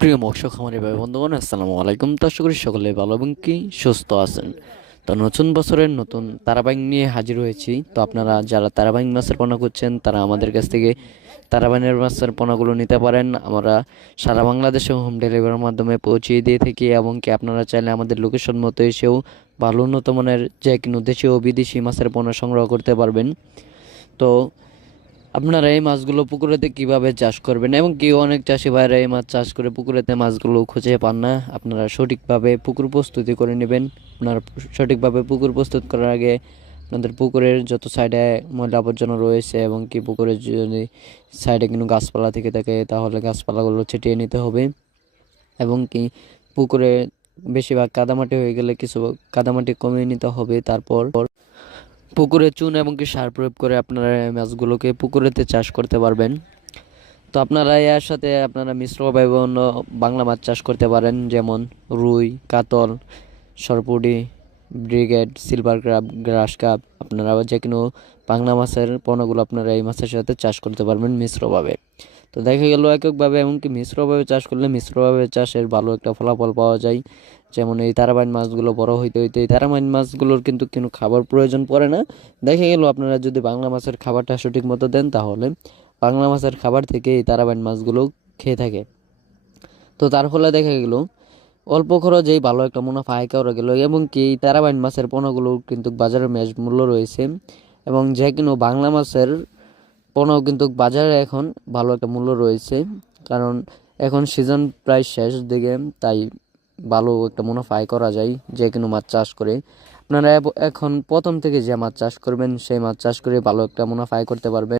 প্রিয় মৎস্য খামারি ভাই বন্ধুগণ, আসসালামু আলাইকুম। তো আশা করি সকলে ভালো এবং কি সুস্থ আছেন। তো নতুন বছরের নতুন তারাবাইং নিয়ে হাজির হয়েছি। তো আপনারা যারা তারাবাইং মাছের পোনা করছেন তারা আমাদের কাছ থেকে তারাবাইনের মাছের পোনাগুলো নিতে পারেন। আমরা সারা বাংলাদেশে হোম ডেলিভারির মাধ্যমে পৌঁছিয়ে দিয়ে থাকি, এবং কি আপনারা চাইলে আমাদের লোকেশন মতো এসেও ভালো উন্নত মানের যে কোনো দেশীয় ও বিদেশি মাছের পোনা সংগ্রহ করতে পারবেন। তো আপনারা এই মাছগুলো পুকুরেতে কিভাবে চাষ করবেন, এবং কি অনেক চাষি ভাইরা এই মাছ চাষ করে পুকুরেতে মাছগুলো খুঁজে পান না। আপনারা সঠিকভাবে পুকুর প্রস্তুতি করে নেবেন। আপনারা সঠিকভাবে পুকুর প্রস্তুত করার আগে আপনাদের পুকুরের যত সাইডে ময়লা আবর্জনা রয়েছে, এবং কি পুকুরের যদি সাইডে কোনো গাছপালা থেকে থাকে তাহলে গাছপালাগুলো ছিটিয়ে নিতে হবে। এবং কি পুকুরে বেশিরভাগ কাদামাটি হয়ে গেলে কিছু কাদামাটি কমিয়ে নিতে হবে। তারপর পুকুরে চুন এবং কি সার প্রয়োগ করে আপনারা এই মাছগুলোকে পুকুরেতে চাষ করতে পারবেন। তো আপনারা এর সাথে আপনারা মিশ্রভাবে বিভিন্ন বাংলা মাছ চাষ করতে পারেন, যেমন রুই, কাতল, সরপুঁটি, ব্রিগেড, সিলভার ক্রাব, গ্রাস কাপ। আপনারা যে কোনো বাংলা মাছের পোনাগুলো আপনারা এই মাছের সাথে চাষ করতে পারবেন মিশ্রভাবে। তো দেখা গেল এককভাবে এমনকি মিশ্রভাবে চাষ করলে মিশ্রভাবে চাষের ভালো একটা ফলাফল পাওয়া যায়। যেমন এই তারাবাইন মাছগুলো বড় হইতে হইতে এই তারাবাইন মাছগুলোর কিন্তু কোনো খাবার প্রয়োজন পড়ে না। দেখা গেল আপনারা যদি বাংলা মাছের খাবারটা সঠিক মতো দেন তাহলে বাংলা মাছের খাবার থেকে এই তারাবাইন মাছগুলো খেয়ে থাকে। তো তার ফলে দেখা গেল অল্প খরচেই ভালো একটা মুনাফা আয় করা গেল, এবং কি এই তারাবাইন মাছের পোনাগুলোর কিন্তু বাজারে ম্যাচ মূল্য রয়েছে, এবং যে কোনো বাংলা মাছের পোনাও কিন্তু বাজারে এখন ভালো একটা মূল্য রয়েছে। কারণ এখন সিজন প্রায় শেষ দিকে, তাই ভালো একটা মুনাফা আয় করা যায় যে কোনো মাছ চাষ করে। আপনারা এখন প্রথম থেকে যে মাছ চাষ করবেন সেই মাছ চাষ করে ভালো একটা মুনাফা আয় করতে পারবেন।